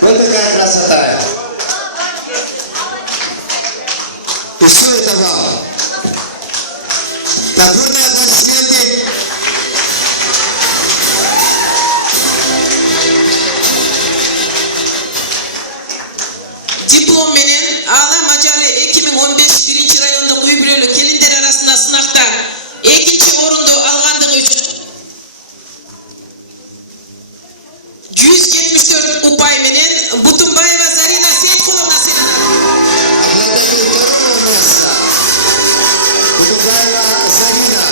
Протекає красота. И что это вам? Нагрудные аплодисменты. Diplom menen Ala Macalı 2015 birinci rayonduk Üybülölü kelinler arasında sınakta ikinci orundu algandığı üçün 174 upay menen Butunbayeva Zarina Seyitkulovna senana. Butunbayeva Zarina.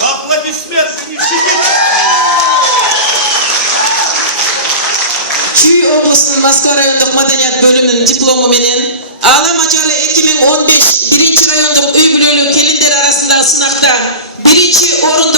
Аплодисменты, не сидите! Çuy Oblası'nın Moskva rayonduk madaniyat bölümünün diplomu menen Ala Macalı 2015 birinci rayonduk Üybülölü kelinler arasında sınakta birinci orundu